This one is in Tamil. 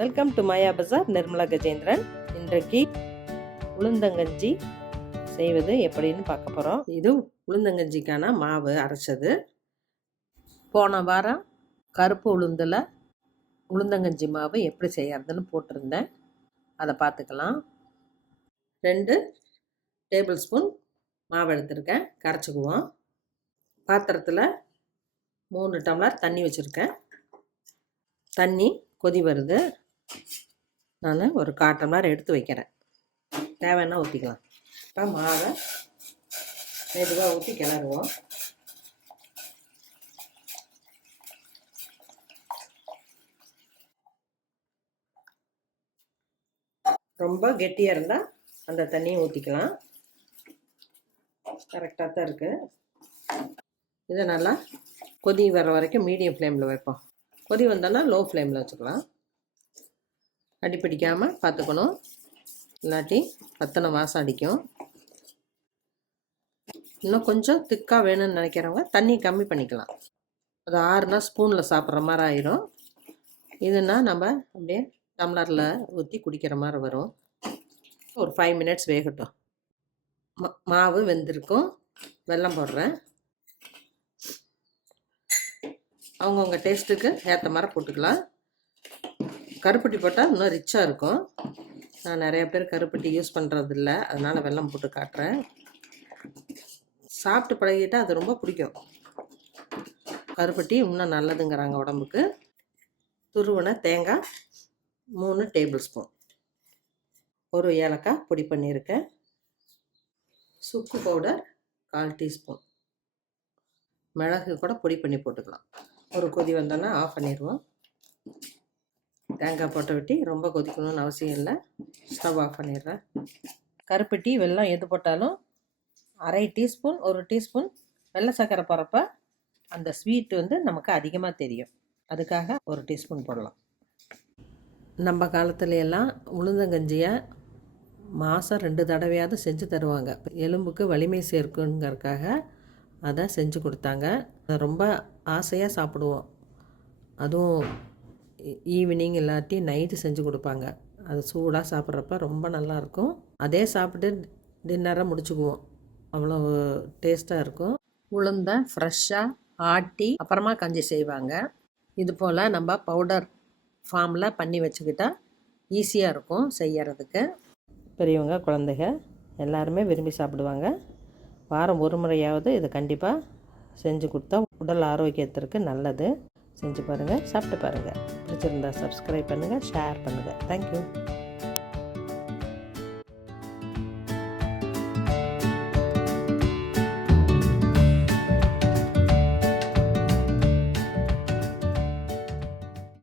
வெல்கம் டு மாயா பஜார். நிர்மலா கஜேந்திரன். இன்றைக்கு உளுந்தங்கஞ்சி செய்வது எப்படின்னு பார்க்க போகிறோம். இது உளுந்தங்கஞ்சிக்கான மாவு அரைச்சது. போன வாரம் கருப்பு உளுந்தில் உளுந்தங்கஞ்சி மாவு எப்படி செய்யறதுன்னு போட்டிருந்தேன். அதை பார்த்துக்கலாம். 2 டேபிள் ஸ்பூன் மாவு எடுத்திருக்கேன். கரைச்சிக்குவோம். பாத்திரத்தில் 3 டம்ளர் தண்ணி வச்சுருக்கேன். தண்ணி கொதி வருது. நான் ஒரு 1/4 டம்ளர் எடுத்து வைக்கிறேன். தேவைன்னா ஊற்றிக்கலாம். இப்போ மாவை மெதுவாக ஊற்றி கிளறுவோம். ரொம்ப கெட்டியாக இருந்தால் அந்த தண்ணியை ஊற்றிக்கலாம். கரெக்டாக தான் இருக்குது. இதை நல்லா கொதி வர வரைக்கும் மீடியம் ஃப்ளேமில் வைப்போம். கொதி வந்தோன்னா லோ ஃப்ளேமில் வச்சுக்கலாம். அடிப்பிடிக்காமல் பார்த்துக்கணும், இல்லாட்டி பத்தனை வாசம் அடிக்கும். இன்னும் கொஞ்சம் திக்காக வேணும்னு நினைக்கிறவங்க தண்ணி கம்மி பண்ணிக்கலாம். அது ஆறுனா ஸ்பூனில் சாப்பிட்ற மாதிரி ஆயிரும். இதுனா நம்ம அப்படியே டம்ளரில் ஊற்றி குடிக்கிற மாதிரி வரும். ஒரு 5 மினிட்ஸ் வேகட்டும். மாவு வெந்திருக்கும். வெல்லம் போடுறேன். அவங்கவுங்க டேஸ்ட்டுக்கு ஏற்ற மாதிரி போட்டுக்கலாம். கருப்பட்டி போட்டால் இன்னும் ரிச்சாக இருக்கும். நான் நிறைய பேர் கருப்பட்டி யூஸ் பண்ணுறதில்ல, அதனால் வெல்லம் போட்டு காட்டுறேன். சாப்பிட்டு பழகிட்டால் அது ரொம்ப பிடிக்கும். கருப்பட்டி இன்னும் நல்லதுங்கிறாங்க உடம்புக்கு. துருவன தேங்காய் 3 டேபிள் ஸ்பூன், ஒரு ஏலக்காய் பொடி பண்ணியிருக்கேன். சுக்கு பவுடர் 1/4 டீஸ்பூன், மிளகு கூட பொடி பண்ணி போட்டுக்கலாம். ஒரு கொதி வந்தோன்னா ஆஃப் பண்ணிடுவோம். தேங்காய் போட்ட விட்டி ரொம்ப கொதிக்கணும்னு அவசியம் இல்லை. ஸ்டவ் ஆஃப் பண்ணிடுறேன். கருப்பட்டி வெல்லம் எது போட்டாலும் 1/2 டீஸ்பூன் 1 டீஸ்பூன் வெள்ளை சர்க்கரை போடுறப்ப அந்த ஸ்வீட் நமக்கு அதிகமாக தெரியும். அதுக்காக 1 டீஸ்பூன் போடலாம். நம்ம காலத்துல எல்லாம் உளுந்தங்கஞ்சியை மாதம் 2 தடவையாவது செஞ்சு தருவாங்க. எலும்புக்கு வலிமை சேர்க்குங்கிறதுக்காக அதை செஞ்சு கொடுத்தாங்க. ரொம்ப ஆசையாக சாப்பிடுவோம். அதுவும் ஈவினிங் இல்லாட்டி நைட்டு செஞ்சு கொடுப்பாங்க. அது சூடாக சாப்பிட்றப்ப ரொம்ப நல்லாயிருக்கும். அதே சாப்பிட்டு டின்னரை முடிச்சுக்குவோம். அவ்வளோ டேஸ்ட்டாக இருக்கும். உளுந்தை ஃப்ரெஷ்ஷாக ஆட்டி அப்புறமா கஞ்சி செய்வாங்க. இது போல் நம்ம பவுடர் ஃபார்மில் பண்ணி வச்சுக்கிட்டால் ஈஸியாக இருக்கும் செய்யறதுக்கு. பெரியவங்க குழந்தைங்க எல்லாருமே விரும்பி சாப்பிடுவாங்க. வாரம் ஒரு முறையாவது இதை கண்டிப்பாக செஞ்சு கொடுத்தா உடல் ஆரோக்கியத்திற்கு நல்லது. செஞ்சு பாருங்கள், சாப்பிட்டு பாருங்கள். பிடிச்சிருந்தா சப்ஸ்கிரைப் பண்ணுங்கள், ஷேர் பண்ணுங்கள். தேங்க்யூ.